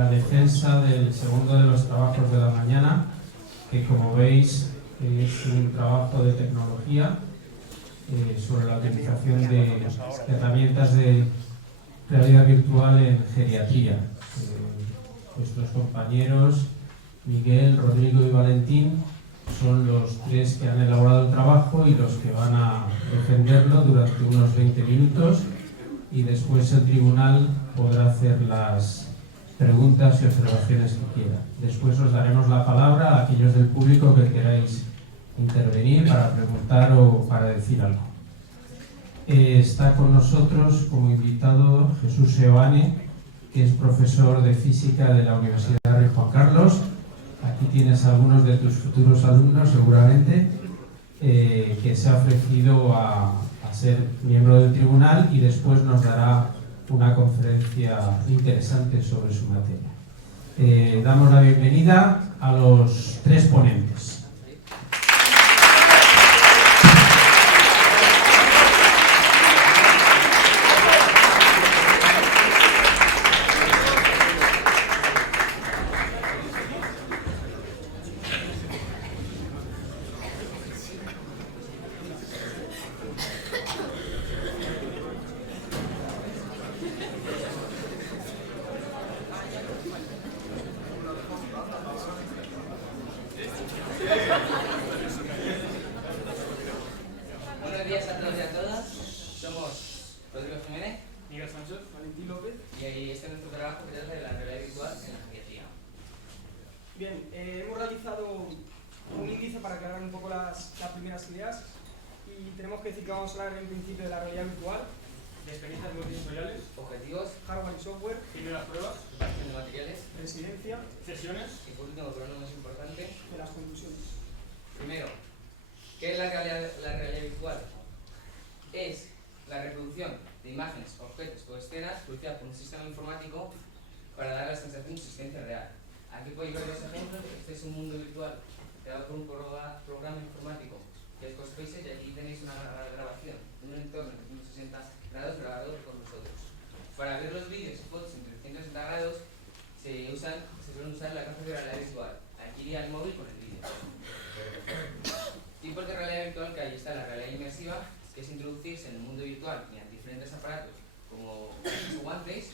la defensa del segundo de los trabajos de la mañana, que como veis es un trabajo de tecnología sobre la utilización de herramientas de realidad virtual en geriatría. Nuestros compañeros Miguel, Rodrigo y Valentín son los tres que han elaborado el trabajo y los que van a defenderlo durante unos 20 minutos, y después el tribunal podrá hacer las preguntas y observaciones que quiera. Después os daremos la palabra a aquellos del público que queráis intervenir para preguntar o para decir algo. Está con nosotros como invitado Jesús Seoane, que es profesor de física de la Universidad Rey Juan Carlos. Aquí tienes algunos de tus futuros alumnos seguramente, que se ha ofrecido a ser miembro del tribunal y después nos dará una conferencia interesante sobre su materia. Damos la bienvenida a los tres ponentes. Buenos días a todos y a todas. Somos Rodrigo Jiménez, Miguel Sánchez, Valentín López. y este es nuestro trabajo que trata de la realidad virtual en la geriatría. Bien, hemos realizado un índice para aclarar un poco las primeras ideas, y tenemos que decir que vamos a hablar en principio de la realidad virtual, de experiencias multisensoriales, Objetivos, hardware y software, primeras pruebas, preparación de materiales residencia sesiones y, por último, pero no más importante, de las conclusiones. primero, ¿qué es la realidad virtual? Es la reproducción de imágenes, objetos o escenas producida por un sistema informático para dar la sensación de existencia real. Aquí podéis ver dos ejemplos. Este es un mundo virtual creado por un programa informático que es CoSpaces, y aquí tenéis una grabación de un entorno de 360 grados grabado por nosotros. Para ver los vídeos y fotos en 360 grados se suelen usar la gafas de realidad virtual. Aquí iría el móvil con el vídeo. Tipos de realidad virtual que hay: está la realidad inmersiva, que es introducirse en el mundo virtual mediante diferentes aparatos como guantes.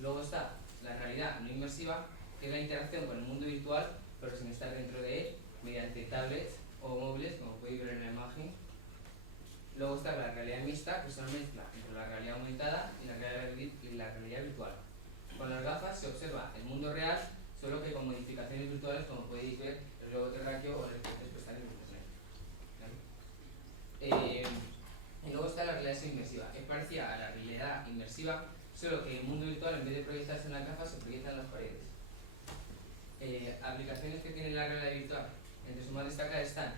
Luego está la realidad no inmersiva, que es la interacción con el mundo virtual pero sin estar dentro de él, mediante tablets o móviles, como podéis ver en la imagen. Luego está la realidad mixta, que es una mezcla entre la realidad aumentada y la realidad virtual. Con las gafas se observa el mundo real, solo que con modificaciones virtuales, como podéis ver el globo terráqueo o el espectaculares de internet. Y luego está la realidad inmersiva. Es parecida a la realidad inmersiva, solo que el mundo virtual, en vez de proyectarse en las gafas, se proyecta en las paredes. Aplicaciones que tiene la realidad virtual, entre sus más destacadas están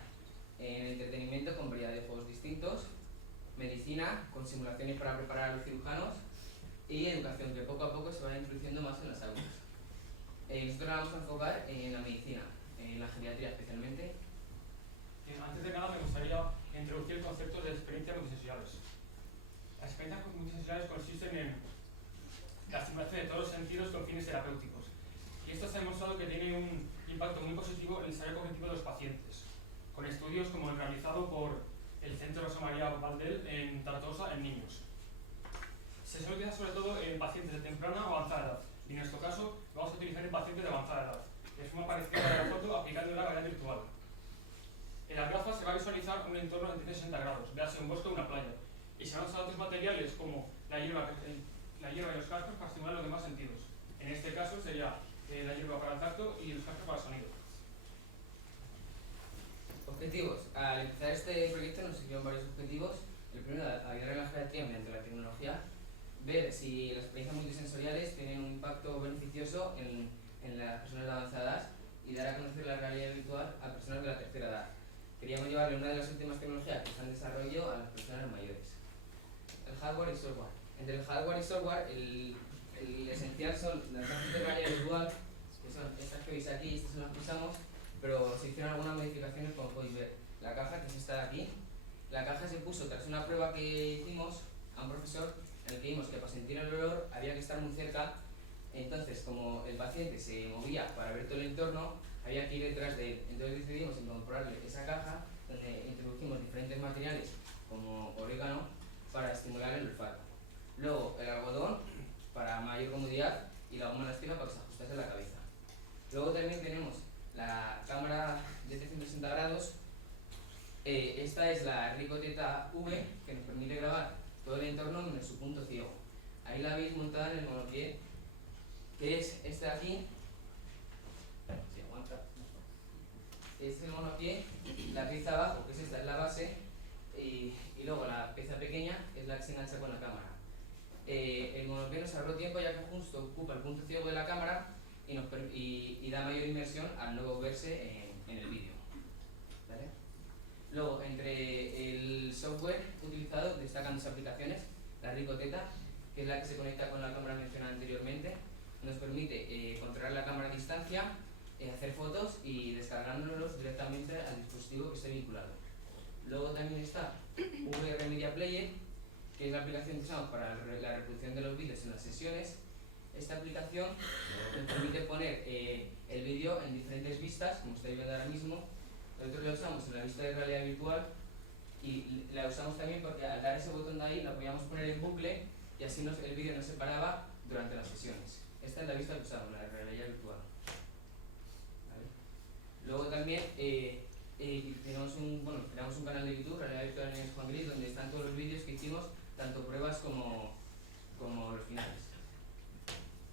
en entretenimiento con variedad de juegos distintos, medicina con simulaciones para preparar a los cirujanos, y educación, que poco a poco se va introduciendo más en las aulas. Nosotros la vamos a enfocar en la medicina, en la geriatría especialmente. Antes de nada me gustaría introducir conceptos de experiencias multisensoriales. Las experiencias multisensoriales consisten en la estimulación de todos los sentidos con fines terapéuticos. Y esto se ha demostrado que tiene un impacto muy positivo en el desarrollo cognitivo de los pacientes, con estudios como el realizado por el Centro Rosa María Baldel en Tortosa en niños. Se suele utilizar sobre todo en pacientes de temprana o avanzada edad, y en nuestro caso lo vamos a utilizar en pacientes de avanzada edad, de forma parecida a la foto, aplicando la realidad virtual. En las gafas se va a visualizar un entorno de 360 grados, véase un bosque o una playa, y se van a usar otros materiales como la hierba y los cascos para estimular los demás sentidos. En este caso sería la hierba para el tacto y los cascos para el sonido. Objetivos. Al empezar este proyecto nos sirvieron varios objetivos. El primero, ayudar en la geriatría mediante la tecnología, ver si las experiencias multisensoriales tienen un impacto beneficioso en las personas de avanzada edad, y dar a conocer la realidad virtual a personas de la tercera edad. Queríamos llevarle una de las últimas tecnologías que están en desarrollo a las personas mayores. El hardware y software. Entre el hardware y software, el esencial son las gafas de realidad virtual, que son estas que veis aquí, estas son las que usamos, pero se hicieron algunas modificaciones, como podéis ver. La caja, que es esta de aquí, la caja se puso tras una prueba que hicimos a un profesor, en el que vimos que para sentir el olor había que estar muy cerca Entonces, como el paciente se movía para ver todo el entorno, había que ir detrás de él. Entonces decidimos incorporarle esa caja donde introdujimos diferentes materiales como orégano para estimular el olfato. Luego el algodón para mayor comodidad y la goma elástica para que se ajustase a la cabeza. Luego también tenemos la cámara de 360 grados. Esta es la Ricoh Theta V, que nos permite grabar todo el entorno menos su punto ciego. Ahí la veis montada en el monopié, que es este de aquí. Si aguanta. Este es el monopié, la pieza abajo, que es esta, es la base, y luego la pieza pequeña es la que se engancha con la cámara. El monopié nos ahorró tiempo ya que justo ocupa el punto ciego de la cámara y da mayor inmersión al no verse en el vídeo. ¿Vale? Luego, entre el software utilizado destacan dos aplicaciones, la Ricoh Theta, que es la que se conecta con la cámara mencionada anteriormente, nos permite controlar la cámara a distancia, hacer fotos y descargándolos directamente al dispositivo que esté vinculado. Luego también está VR Media Player, que es la aplicación que usamos para la reproducción de los vídeos en las sesiones. Esta aplicación nos permite poner el vídeo en diferentes vistas, como estáis viendo ahora mismo. Nosotros la usamos en la vista de realidad virtual y la usamos también porque al dar ese botón de ahí la podíamos poner en bucle y así el vídeo no se paraba durante las sesiones. Esta es la vista que usamos, la de realidad virtual. ¿Vale? Luego también creamos un canal de YouTube, Realidad Virtual en Juan Gris, donde están todos los vídeos que hicimos, tanto pruebas como los finales.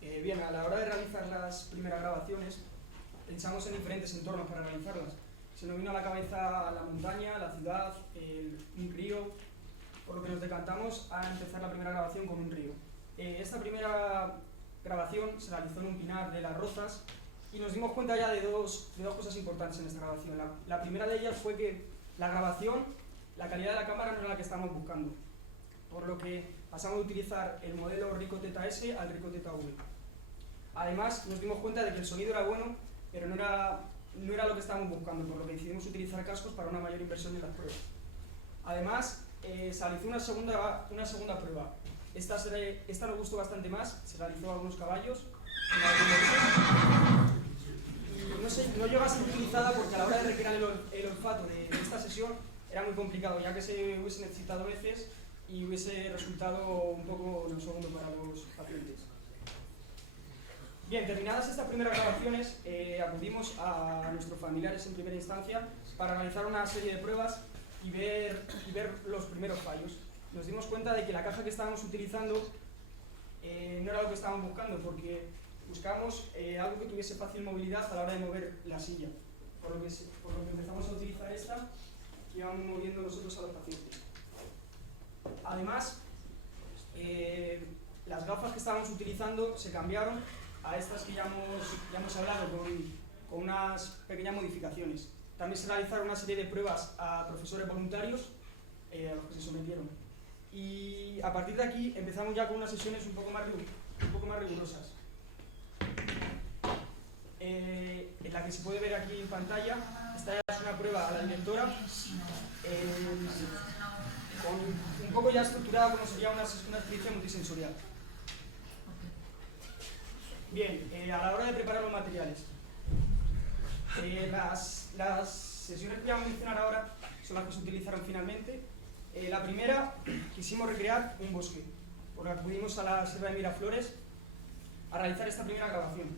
Bien, a la hora de realizar las primeras grabaciones, pensamos en diferentes entornos para realizarlas. Se nos vino a la cabeza la montaña, la ciudad, un río, por lo que nos decantamos a empezar la primera grabación con un río. Esta primera grabación se realizó en un pinar de Las Rozas y nos dimos cuenta ya de dos cosas importantes en esta grabación. La primera de ellas fue que la grabación, la calidad de la cámara no era la que estábamos buscando, por lo que pasamos de utilizar el modelo Ricoh Theta S al Ricoh Theta V. Además, nos dimos cuenta de que el sonido era bueno, pero no era lo que estábamos buscando, por lo que decidimos utilizar cascos para una mayor inversión en las pruebas. Además, se realizó una segunda prueba. Esta nos gustó bastante más, se realizó a algunos caballos. Y no llegó a ser utilizada porque a la hora de recrear el olfato de esta sesión era muy complicado, ya que se hubiese necesitado veces y hubiese resultado un poco segundo para los pacientes. Bien, terminadas estas primeras grabaciones, acudimos a nuestros familiares en primera instancia para realizar una serie de pruebas y ver los primeros fallos. Nos dimos cuenta de que la caja que estábamos utilizando no era lo que estábamos buscando, porque buscábamos algo que tuviese fácil movilidad a la hora de mover la silla, por lo que empezamos a utilizar esta y íbamos moviendo nosotros a los pacientes. Además, las gafas que estábamos utilizando se cambiaron a estas que ya hemos hablado, con unas pequeñas modificaciones. También se realizaron una serie de pruebas a profesores voluntarios a los que se sometieron. Y a partir de aquí empezamos ya con unas sesiones un poco más rigurosas. En la que se puede ver aquí en pantalla, esta ya es una prueba a la directora, un poco ya estructurada como sería una experiencia multisensorial. Bien, a la hora de preparar los materiales, las sesiones que voy a mencionar ahora son las que se utilizaron finalmente. La primera, quisimos recrear un bosque, por lo que acudimos a la Sierra de Miraflores a realizar esta primera grabación.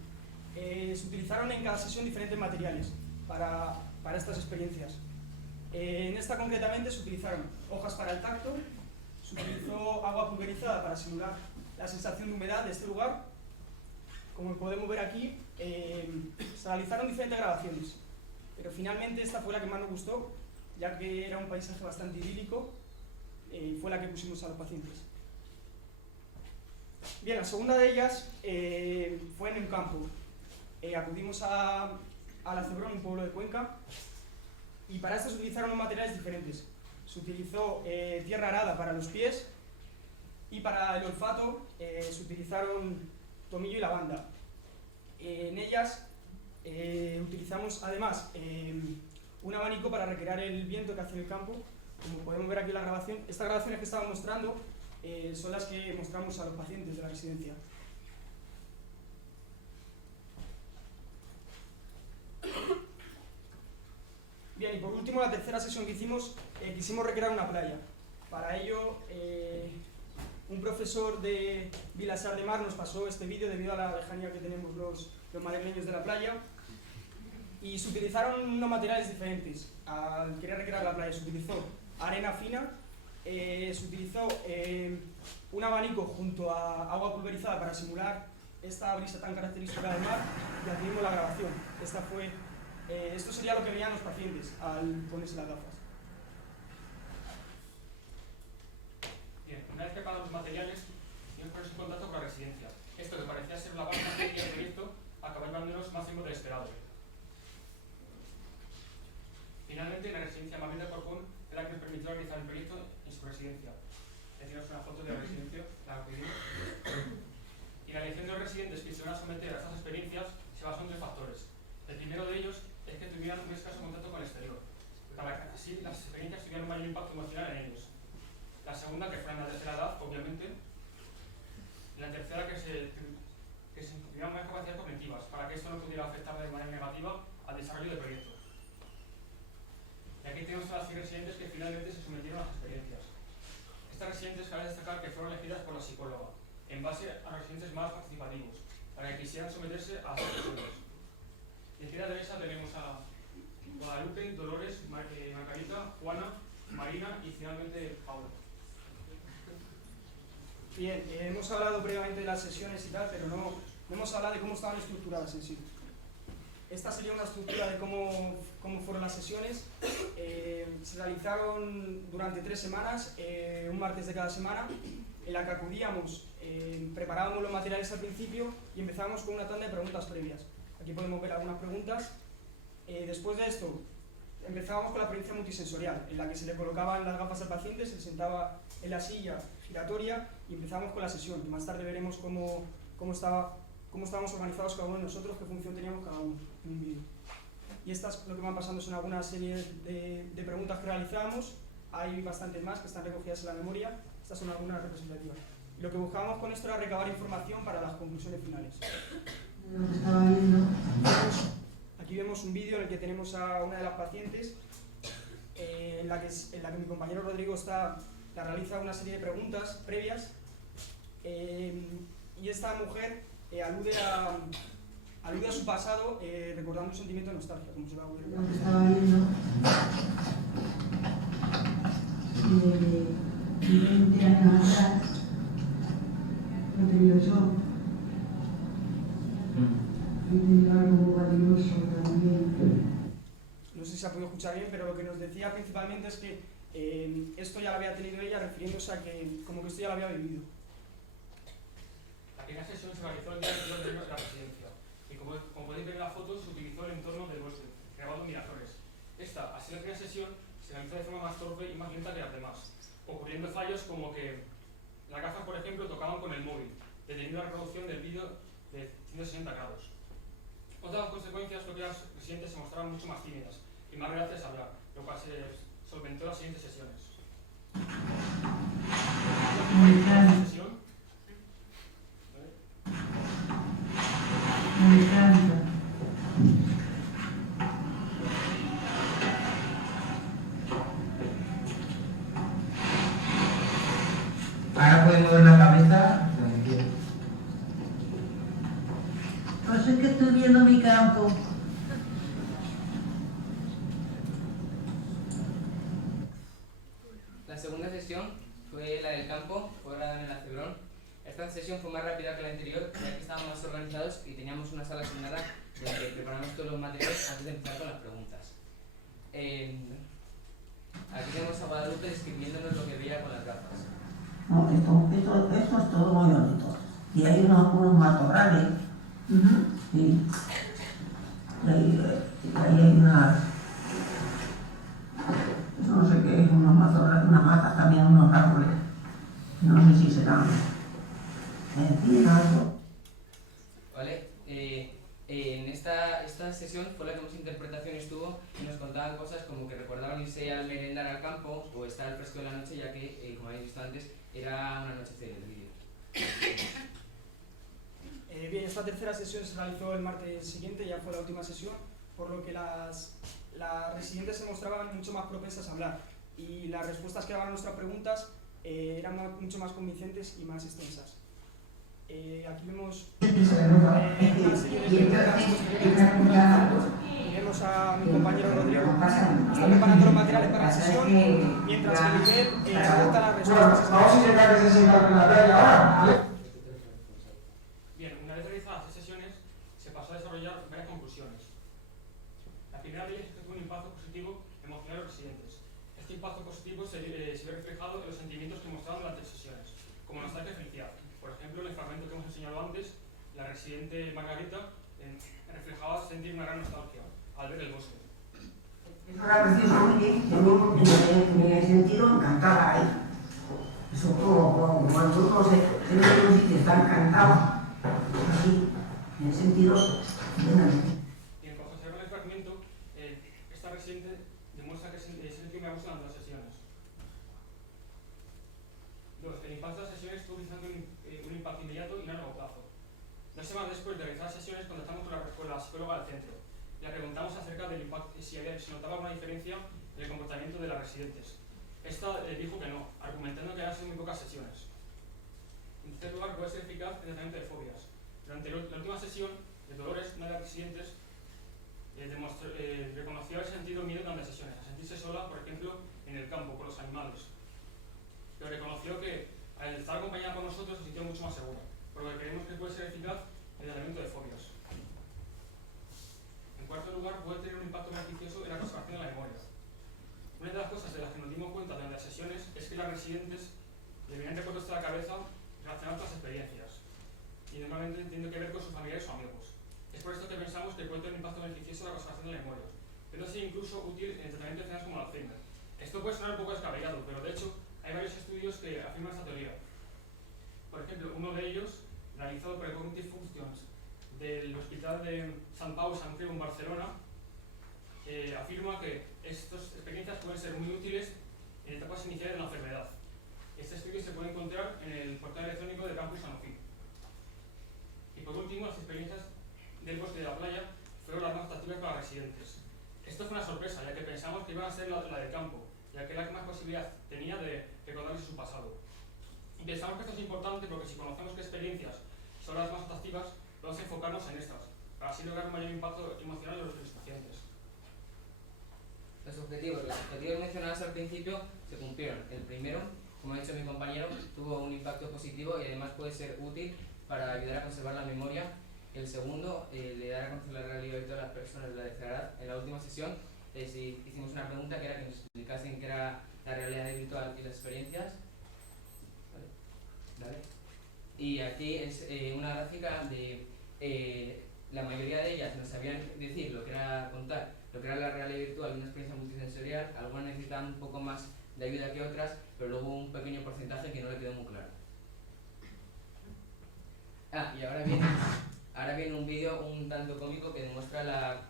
Se utilizaron en cada sesión diferentes materiales para estas experiencias. En esta concretamente se utilizaron hojas para el tacto, se utilizó agua pulverizada para simular la sensación de humedad de este lugar. Como podemos ver aquí, se realizaron diferentes grabaciones, pero finalmente esta fue la que más nos gustó, ya que era un paisaje bastante idílico y fue la que pusimos a los pacientes. Bien, la segunda de ellas fue en un campo. Acudimos a La Cebrón, un pueblo de Cuenca, y para esto se utilizaron unos materiales diferentes. Se utilizó tierra arada para los pies y para el olfato se utilizaron tomillo y lavanda. En ellas utilizamos además un abanico para recrear el viento que hace en el campo. Como podemos ver aquí en la grabación, estas grabaciones que estaba mostrando son las que mostramos a los pacientes de la residencia. Bien, y por último, la tercera sesión que hicimos, quisimos recrear una playa. Para ello, un profesor de Vilassar de Mar nos pasó este vídeo debido a la lejanía que tenemos los madrileños de la playa, y se utilizaron unos materiales diferentes. Al querer recrear la playa se utilizó arena fina, se utilizó un abanico junto a agua pulverizada para simular esta brisa tan característica del mar, y así mismo la grabación. Esto sería lo que veían los pacientes al ponerse las gafas. Bien, una vez preparados los materiales, tuvimos que ponerse en contacto con la residencia. Esto, que parecía ser la base más pequeña del proyecto, acabó llevándonos más tiempo del esperado. Finalmente, la residencia Mabel de Corpón es la que nos permitió realizar el proyecto en su residencia. Deciros una foto de la residencia, la pedimos. Y la elección de los residentes que se van a someter a estas experiencias se basa en 3 factores. El primero de ellos es que tuvieran un escaso contacto con el exterior, para que así las experiencias tuvieran un mayor impacto emocional en ellos. La segunda, que fueran de la tercera edad, obviamente. Y la tercera, que se tuvieran más capacidades cognitivas, para que esto no pudiera afectar de manera negativa al desarrollo del proyecto. Y aquí tenemos a las 6 residentes que finalmente se sometieron a las experiencias. Estas residentes cabe destacar que fueron elegidas por la psicóloga, en base a los residentes más participativos, para que quisieran someterse a las sesiones. Y en la derecha tenemos a Guadalupe, Dolores, Margarita, Juana, Marina y finalmente Paula. Bien, hemos hablado previamente de las sesiones y tal, pero no hemos hablado de cómo estaban estructuradas en sí. Esta sería una estructura de cómo fueron las sesiones. Se realizaron durante 3 semanas, un martes de cada semana, en la que acudíamos, preparábamos los materiales al principio y empezábamos con una tanda de preguntas previas. Aquí podemos ver algunas preguntas. Después de esto, empezábamos con la experiencia multisensorial, en la que se le colocaban las gafas al paciente, se sentaba en la silla giratoria y empezamos con la sesión. Más tarde veremos cómo estábamos organizados cada uno de nosotros, qué función teníamos cada uno en un vídeo. Y estas lo que van pasando son alguna serie de preguntas que realizábamos. Hay bastantes más que están recogidas en la memoria. Estas son algunas representativas. Y lo que buscábamos con esto era recabar información para las conclusiones finales. Aquí vemos un vídeo en el que tenemos a una de las pacientes, en la que mi compañero Rodrigo la realiza una serie de preguntas previas, y esta mujer alude a su pasado, recordando un sentimiento de nostalgia, como se va a ver. Lo que estaba viendo, 20 años atrás, no tenía yo. He tenido algo valioso también. No sé si se ha podido escuchar bien, pero lo que nos decía principalmente es que esto ya lo había tenido ella, refiriéndose a que como que esto ya lo había vivido. La primera sesión se realizó el día anterior de la residencia y como podéis ver en la foto se utilizó el entorno del bosque, grabado en Miraflores. Esta, así la primera sesión, se realizó de forma más torpe y más lenta que las demás, ocurriendo fallos como que las gafas, por ejemplo, tocaban con el móvil, deteniendo la reproducción del vídeo de 160 grados. Otra de las consecuencias fue que las residentes se mostraban mucho más tímidas y más reacias a hablar, lo cual se solventó en las siguientes sesiones. Me encanta. Ahora pueden mover la cabeza. Pues es que estoy viendo mi campo. La segunda sesión fue la del campo, fue grabada en el Acebrón. Esta sesión fue más rápida que la anterior, ya que estábamos más organizados y teníamos una sala asignada donde preparamos todos los materiales antes de empezar con las preguntas. Aquí tenemos a Guadalupe describiéndonos lo que veía con las gafas. No, esto es todo muy bonito. Y hay unos matorrales. Sí. Y ahí hay unas... no sé qué es, unos matorrales, unas matas también, unos árboles. No sé si serán encinas o... ¿Vale? En esta sesión fue la que más interpretación estuvo y nos contaban cosas como que recordaban irse al merendar al campo o estar al fresco de la noche, ya que, como habéis visto antes, era un anochecer el vídeo. Bien, esta tercera sesión se realizó el martes siguiente, ya fue la última sesión, por lo que las las residentes se mostraban mucho más propensas a hablar y las respuestas que daban a nuestras preguntas eran mucho más convincentes y más extensas. Aquí vemos una serie de preguntas y vemos a mi compañero Rodrigo que está preparando los materiales para la sesión, mientras que Miguel redacta las respuestas. Bien, una vez realizadas las sesiones, se pasó a desarrollar varias conclusiones. La primera de ellas es que tuvo un impacto positivo emocional en los residentes. Este impacto positivo se ve reflejado en los sentimientos que mostraban durante las sesiones, como nostalgia y felicidad. Por ejemplo, en el fragmento que hemos enseñado antes, la residente Margarita reflejaba sentir una gran nostalgia al ver el bosque. Eso era precioso, yo me he sentido encantada ahí. Eso como cuando uno se ve en un sitio está encantado, así, me he sentido plenamente. Y en cuanto se observa el fragmento, esta residente demuestra que sintió una gusto durante las sesiones. El impacto de las sesiones estuvo utilizando un impacto inmediato y a largo plazo. 2 semanas después de realizar las sesiones, contactamos con la psicóloga del centro. Le preguntamos acerca del impacto, si notaba alguna diferencia en el comportamiento de las residentes. Esta dijo que no, argumentando que habían sido muy pocas sesiones. En tercer lugar, puede ser eficaz en el tratamiento de fobias. Durante la última sesión de Dolores, una de las residentes reconoció haber sentido miedo durante las sesiones, a sentirse sola, por ejemplo, en el campo, con los animales. Pero reconoció que al estar acompañada con nosotros se sintió mucho más segura, por lo que creemos que puede ser eficaz en el tratamiento de fobias. En cuarto lugar, puede tener un impacto beneficioso en la conservación de la memoria. Una de las cosas de las que nos dimos cuenta durante las sesiones es que las residentes deberían recuerdos de la cabeza relacionados con las experiencias, y normalmente tiene que ver con sus familiares o amigos. Es por esto que pensamos que puede tener un impacto beneficioso en la conservación de la memoria, pero sí incluso útil en el tratamiento de enfermedades como el Alzheimer. Esto puede sonar un poco descabellado, pero de hecho hay varios estudios que afirman esta teoría. Por ejemplo, uno de ellos, realizado por el Cognitive Functions del Hospital de Sant Pau Sant Creu en Barcelona, afirma que estas experiencias pueden ser muy útiles en etapas iniciales de la enfermedad. Este estudio se puede encontrar en el portal electrónico de Campus Sanofi. Y por último, las experiencias del bosque de la playa fueron las más atractivas para los residentes. Esto fue una sorpresa, ya que pensamos que iban a ser la del campo, ya que la que más posibilidad tenía de recordarse su pasado. Y pensamos que esto es importante porque si conocemos qué experiencias son las más atractivas, vamos a enfocarnos en estas, para así lograr un mayor impacto emocional en los pacientes. Los objetivos mencionados al principio se cumplieron. El primero, como ha dicho mi compañero, tuvo un impacto positivo y además puede ser útil para ayudar a conservar la memoria. El segundo, le dará a conocer la realidad virtual a las personas de la tercera edad. En la última sesión hicimos una pregunta que era que nos explicasen qué era la realidad virtual y las experiencias. ¿Vale? Y aquí es una gráfica de la mayoría de ellas nos sabían decir lo que era contar, lo que era la realidad virtual y una experiencia multisensorial. Algunas necesitaban un poco más de ayuda que otras, pero luego un pequeño porcentaje que no le quedó muy claro. Y ahora viene un vídeo un tanto cómico que demuestra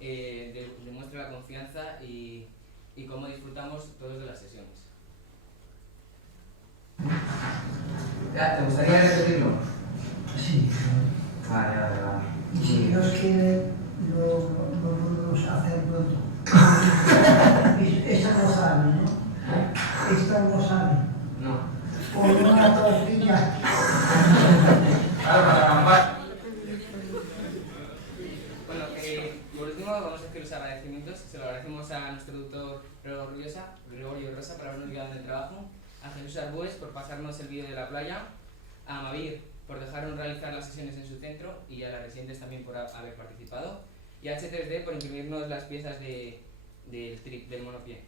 demuestra la confianza y cómo disfrutamos todos de las sesiones. ¿Te gustaría repetirlo? Sí. Vale. Y si Dios quiere, lo podemos hacer pronto. Esta no sabe, ¿no? Esta no sabe. No. O una tortilla. Claro, para acampar. Bueno, por último vamos a hacer los agradecimientos. Se lo agradecemos a nuestro doctor Gregorio Rosa por habernos guiado en el trabajo, a Jesús Arbues por pasarnos el vídeo de la playa, a Mavir por dejarnos realizar las sesiones en su centro y a las residentes también por haber participado, y a H3D por imprimirnos las piezas del monopié,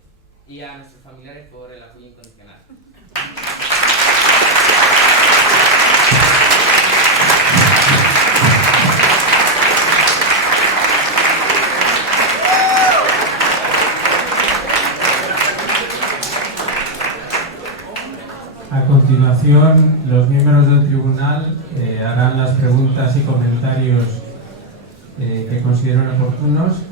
y a nuestros familiares por el apoyo incondicional. A continuación, los miembros del tribunal harán las preguntas y comentarios que consideren oportunos,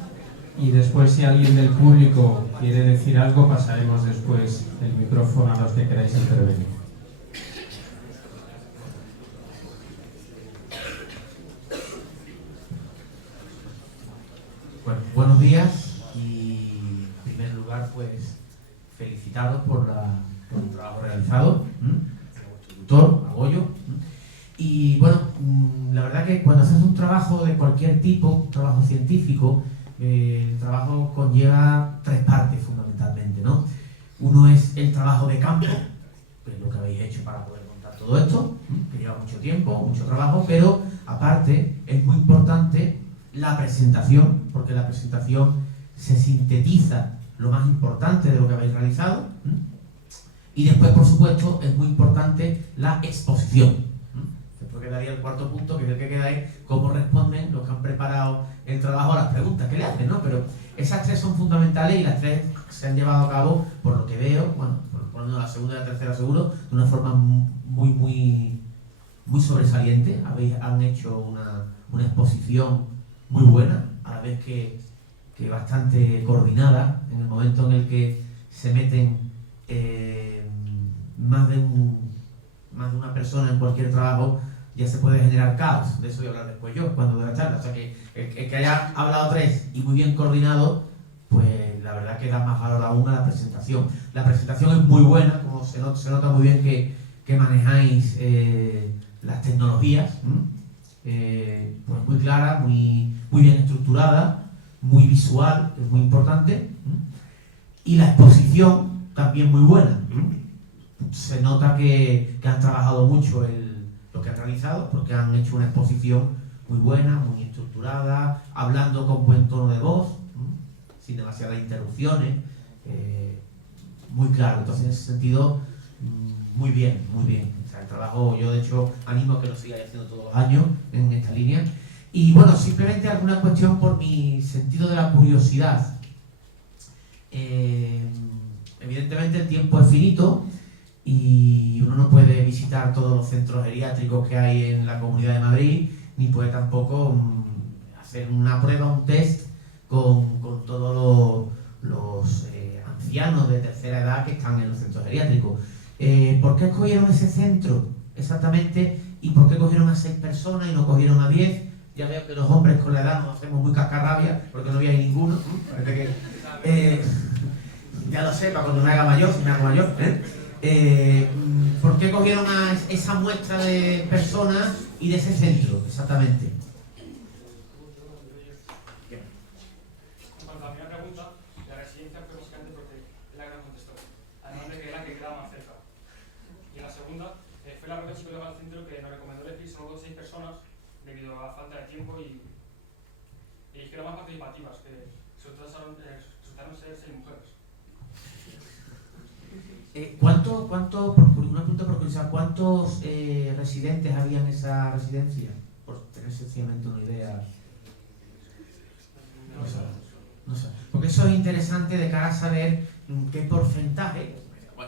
y después, si alguien del público quiere decir algo, pasaremos después el micrófono a los que queráis intervenir. Bueno, buenos días y en primer lugar pues felicitaros por el trabajo realizado, doctor Argollo. Y bueno, la verdad que cuando haces un trabajo de cualquier tipo, un trabajo científico, el trabajo conlleva tres partes fundamentalmente, ¿no? Uno es el trabajo de campo, que es lo que habéis hecho para poder contar todo esto, que lleva mucho tiempo, mucho trabajo, pero aparte es muy importante la presentación, porque la presentación se sintetiza lo más importante de lo que habéis realizado, y después, por supuesto, es muy importante la exposición. Después quedaría el cuarto punto, que es el que queda ahí, cómo responden los que han preparado el trabajo a las preguntas que le hacen, ¿no? Pero esas tres son fundamentales y las tres se han llevado a cabo, por lo que veo, bueno, por lo menos la segunda y la tercera seguro, de una forma muy sobresaliente. Han hecho una exposición muy buena, a la vez que bastante coordinada, en el momento en el que se meten más de una persona en cualquier trabajo, ya se puede generar caos. De eso voy a hablar después yo, cuando de la charla. O sea que el que haya hablado tres y muy bien coordinado, pues la verdad que da más valor aún a la presentación. La presentación es muy buena, como se nota muy bien que manejáis las tecnologías, pues muy clara, muy bien estructurada, muy visual, que es muy importante, y la exposición también muy buena. Se nota que han trabajado mucho lo que han realizado, porque han hecho una exposición muy buena, muy estructurada, hablando con buen tono de voz, sin demasiadas interrupciones, muy claro. Entonces, en ese sentido, muy bien, muy bien. O sea, el trabajo, yo de hecho animo a que lo sigáis haciendo todos los años en esta línea. Y bueno, simplemente alguna cuestión por mi sentido de la curiosidad. Evidentemente el tiempo es finito y uno no puede visitar todos los centros geriátricos que hay en la Comunidad de Madrid, ni puede tampoco hacer una prueba, un test con todos los ancianos de tercera edad que están en los centros geriátricos. ¿Por qué escogieron ese centro exactamente y por qué cogieron a 6 personas y no cogieron a 10? Ya veo que los hombres con la edad nos hacemos muy cascarrabia porque no había ninguno. Parece que, ya lo sé, para cuando me haga mayor, si me hago mayor. ¿Por qué cogieron a esa muestra de personas y de ese centro exactamente? En cuanto a la primera pregunta, la residencia fue básicamente porque es la que nos contestó, además de que era la que quedaba más cerca. Y la segunda fue la propia psicóloga del centro que nos recomendó elegir solo 6 personas debido a la falta de tiempo y eligieron más participativas, que resultaron ser 6 mujeres. Una pregunta por curiosidad, ¿cuántos residentes había en esa residencia? Por tener sencillamente una idea. No sé. Porque eso es interesante de cara a saber qué porcentaje.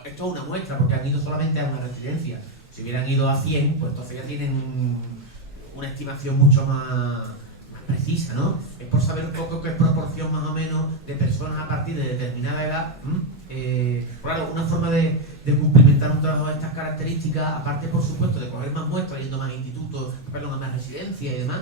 Esto es una muestra, porque han ido solamente a una residencia. Si hubieran ido a 100, pues entonces ya tienen una estimación mucho más precisa, ¿no? Es por saber un poco qué proporción más o menos de personas a partir de determinada edad. Claro, una forma de cumplimentar un trabajo de estas características, aparte por supuesto de coger más muestras, yendo a más institutos, a más residencias y demás,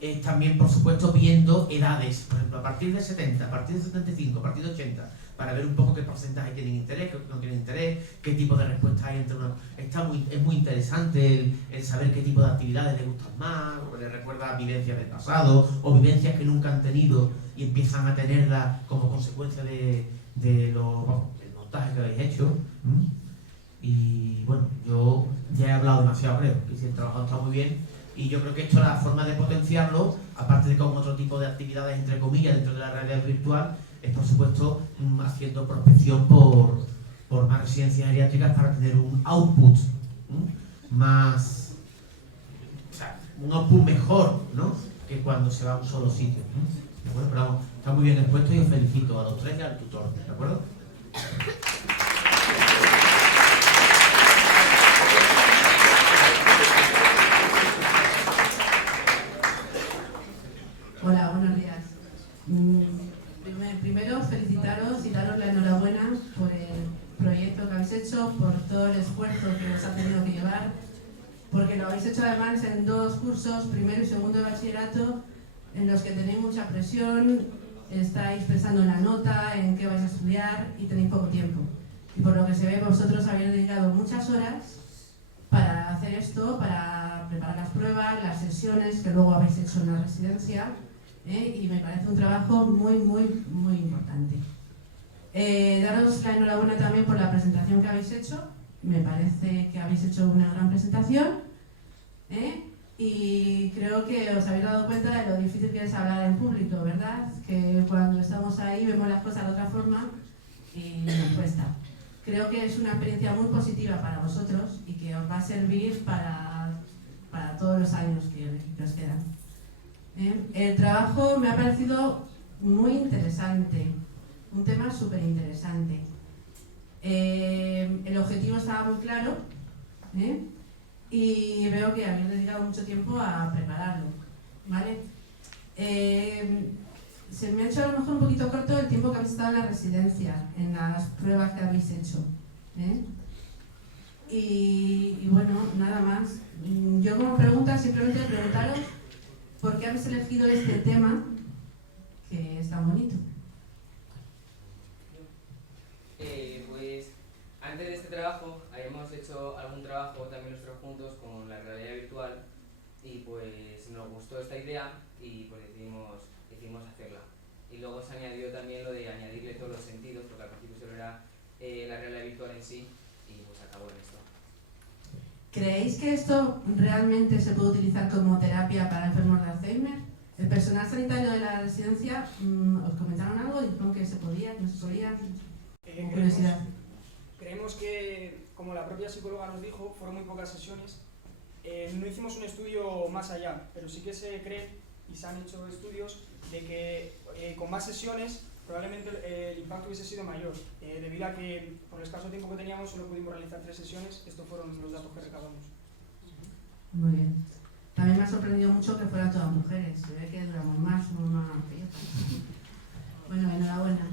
es también por supuesto viendo edades, por ejemplo, a partir de 70, a partir de 75, a partir de 80, para ver un poco qué porcentaje tienen interés, qué no tienen interés, qué tipo de respuesta hay entre una... Es muy interesante el saber qué tipo de actividades les gustan más, o les recuerda vivencias del pasado, o vivencias que nunca han tenido y empiezan a tenerlas como consecuencia del montaje que habéis hecho. Y bueno, yo ya he hablado demasiado, creo, que si el trabajo está muy bien, y yo creo que esto es la forma de potenciarlo, aparte de con otro tipo de actividades, entre comillas, dentro de la realidad virtual, es por supuesto haciendo prospección por más residencias geriátricas para tener un output más, o sea, un output mejor, ¿no?, que cuando se va a un solo sitio, ¿no? Bueno, pero vamos, está muy bien expuesto y os felicito a los 3 y al tutor, ¿de acuerdo? Hola, buenos días. Primero felicitaros y daros la enhorabuena por el proyecto que habéis hecho, por todo el esfuerzo que os ha tenido que llevar, porque lo habéis hecho además en 2 cursos, primero y segundo de bachillerato, en los que tenéis mucha presión, estáis pensando en la nota, en qué vais a estudiar y tenéis poco tiempo. Y por lo que se ve, vosotros habéis dedicado muchas horas para hacer esto, para preparar las pruebas, las sesiones que luego habéis hecho en la residencia, y me parece un trabajo muy, muy, muy importante. Daros la enhorabuena también por la presentación que habéis hecho. Me parece que habéis hecho una gran presentación, y creo que os habéis dado cuenta de lo difícil que es hablar en público, ¿verdad? Que cuando estamos ahí vemos las cosas de otra forma y nos cuesta. Creo que es una experiencia muy positiva para vosotros y que os va a servir para todos los años que os quedan. El trabajo me ha parecido muy interesante, un tema súper interesante. El objetivo estaba muy claro, y veo que habéis dedicado mucho tiempo a prepararlo, ¿vale? Se me ha hecho a lo mejor un poquito corto el tiempo que habéis estado en la residencia, en las pruebas que habéis hecho, y bueno, nada más. Yo como pregunta, simplemente preguntaros por qué habéis elegido este tema que es tan bonito. Pues antes de este trabajo habíamos hecho algún trabajo también nosotros juntos con la realidad virtual y pues nos gustó esta idea y pues decidimos hacerla. Y luego se añadió también lo de añadirle todos los sentidos, porque al principio solo era la realidad virtual en sí y pues acabó en esto. ¿Creéis que esto realmente se puede utilizar como terapia para enfermos de Alzheimer? El personal sanitario de la residencia, ¿os comentaron algo? ¿Dijeron que se podía, que no se podía? Con curiosidad. Creemos que, como la propia psicóloga nos dijo, fueron muy pocas sesiones. No hicimos un estudio más allá, pero sí que se cree y se han hecho estudios de que con más sesiones probablemente el impacto hubiese sido mayor, debido a que por el escaso tiempo que teníamos solo pudimos realizar 3 sesiones. Estos fueron los datos que recabamos. Muy bien. También me ha sorprendido mucho que fueran todas mujeres. Se ve que duramos más, somos más pequeños. Bueno, enhorabuena.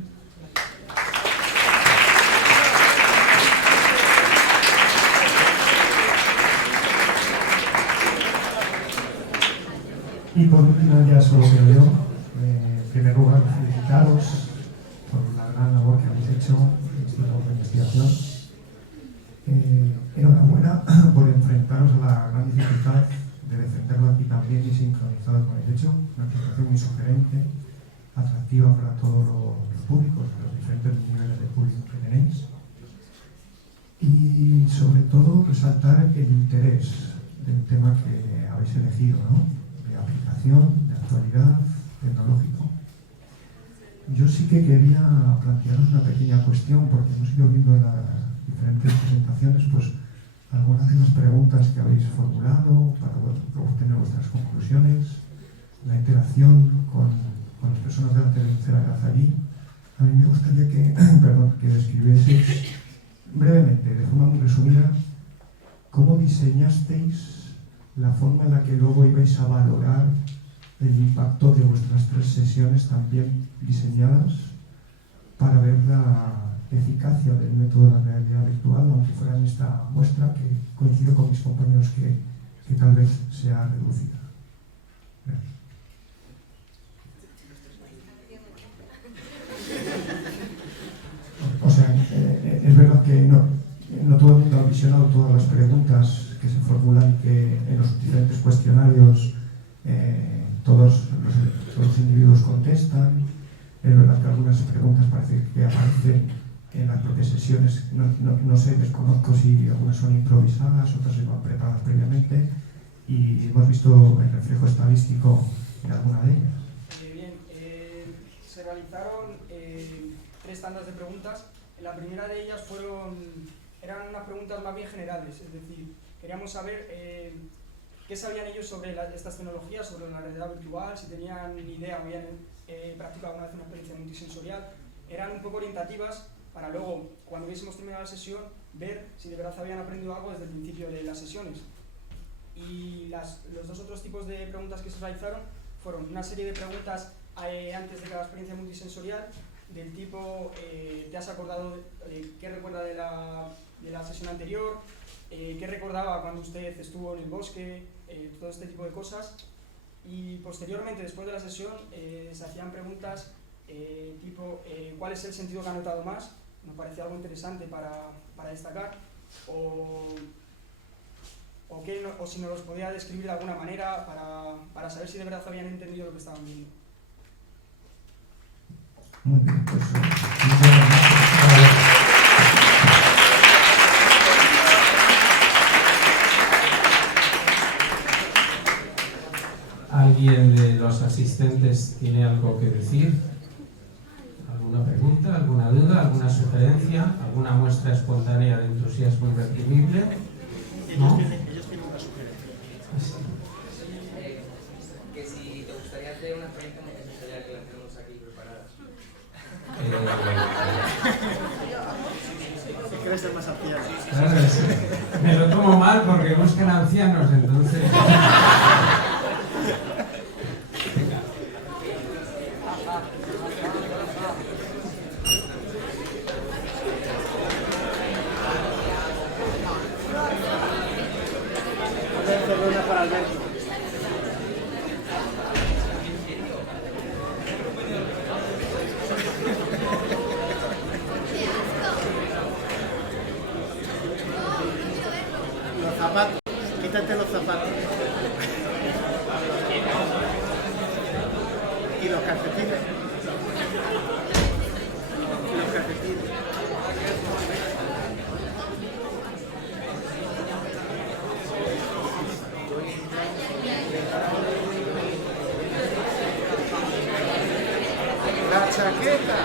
Y por último, ya solo quedo yo. En primer lugar, felicitaros por la gran labor que habéis hecho en este trabajo de investigación. Enhorabuena por enfrentaros a la gran dificultad de defenderlo aquí también y sincronizado con el hecho. Una presentación muy sugerente, atractiva para todos los públicos, los diferentes niveles de público que tenéis. Y sobre todo, resaltar el interés del tema que habéis elegido, ¿no? De aplicación, de actualidad, tecnológico. Yo sí que quería plantearos una pequeña cuestión, porque hemos ido viendo en las diferentes presentaciones pues algunas de las preguntas que habéis formulado para obtener vuestras conclusiones, la interacción con las personas de la tercera edad allí. A mí me gustaría que describieseis brevemente, de forma muy resumida, cómo diseñasteis la forma en la que luego ibais a valorar el impacto de vuestras 3 sesiones también diseñadas para ver la eficacia del método de la realidad virtual, aunque fuera en esta muestra, que coincido con mis compañeros que tal vez sea reducida. Gracias. O sea, es verdad que no todo el mundo ha visionado todas las preguntas que se formulan y que en los diferentes cuestionarios todos los individuos contestan. Es verdad que algunas preguntas parece que aparecen en las propias sesiones, no sé, desconozco si algunas son improvisadas, otras se van preparadas previamente, y hemos visto el reflejo estadístico en alguna de ellas. Bien, se realizaron 3 tandas de preguntas. La primera de ellas eran unas preguntas más bien generales, es decir, queríamos saber qué sabían ellos sobre estas tecnologías, sobre la realidad virtual, si tenían idea o habían practicado alguna vez una experiencia multisensorial. Eran un poco orientativas para luego, cuando hubiésemos terminado la sesión, ver si de verdad habían aprendido algo desde el principio de las sesiones. Y los 2 otros tipos de preguntas que se realizaron fueron una serie de preguntas antes de cada experiencia multisensorial, del tipo, ¿te has acordado qué recuerda de la sesión anterior? ¿Qué recordaba cuando usted estuvo en el bosque? Todo este tipo de cosas. Y posteriormente, después de la sesión, se hacían preguntas tipo ¿cuál es el sentido que ha notado más? Nos parecía algo interesante para destacar, o si nos los podía describir de alguna manera para saber si de verdad habían entendido lo que estaban viendo. Muy bien, pues ¿Alguien de los asistentes tiene algo que decir? ¿Alguna pregunta, alguna duda, alguna sugerencia, alguna muestra espontánea de entusiasmo irreprimible? ¿No? Ellos tienen una sugerencia. Que si te gustaría hacer una experiencia multisensorial, que la tenemos aquí preparada. Si quieres ser más anciano. Claro, me lo tomo mal porque buscan ancianos, entonces... Para Alberto. Los zapatos, quítate los zapatos. Y los calcetines. Y los calcetines. La chaqueta.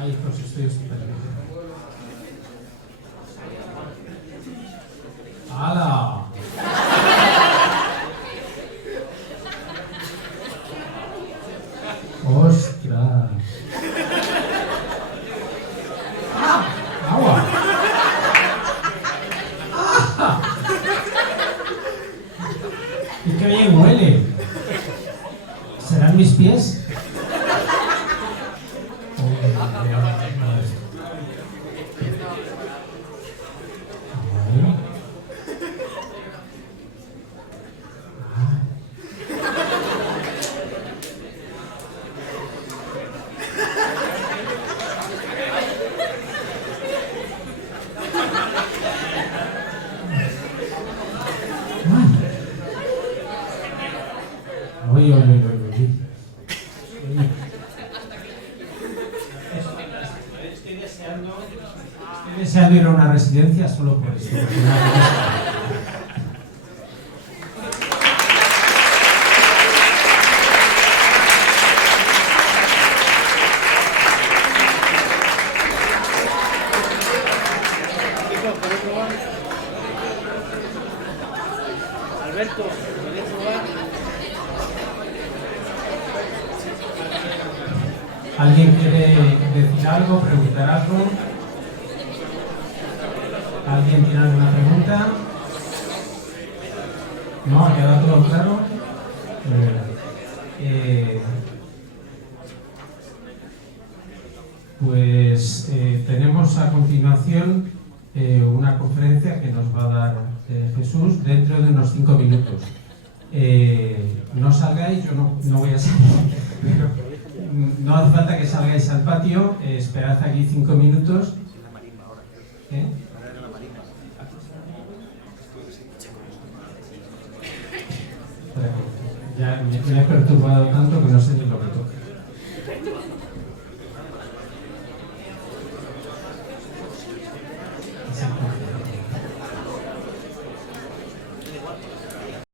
Ay, pues estoy estupendo. ¡Hala! ¡Ostras! ¡Ah! ¡Agua! ¡Ah! ¡Y qué bien huele! ¿Serán mis pies? Oye, oye, oye, oye. Estoy deseando ir a una residencia solo por esto. Alberto, ¿puedes jugar? ¿Alguien quiere decir algo, preguntar algo? ¿Alguien tiene alguna pregunta? ¿No? ¿Ha quedado todo claro? Tenemos a continuación una conferencia que nos va a dar Jesús dentro de unos 5 minutos. No salgáis, yo no voy a salir, pero no hace falta que salgáis al patio, esperad aquí 5 minutos. Ya me he perturbado tanto que no sé ni lo que toca.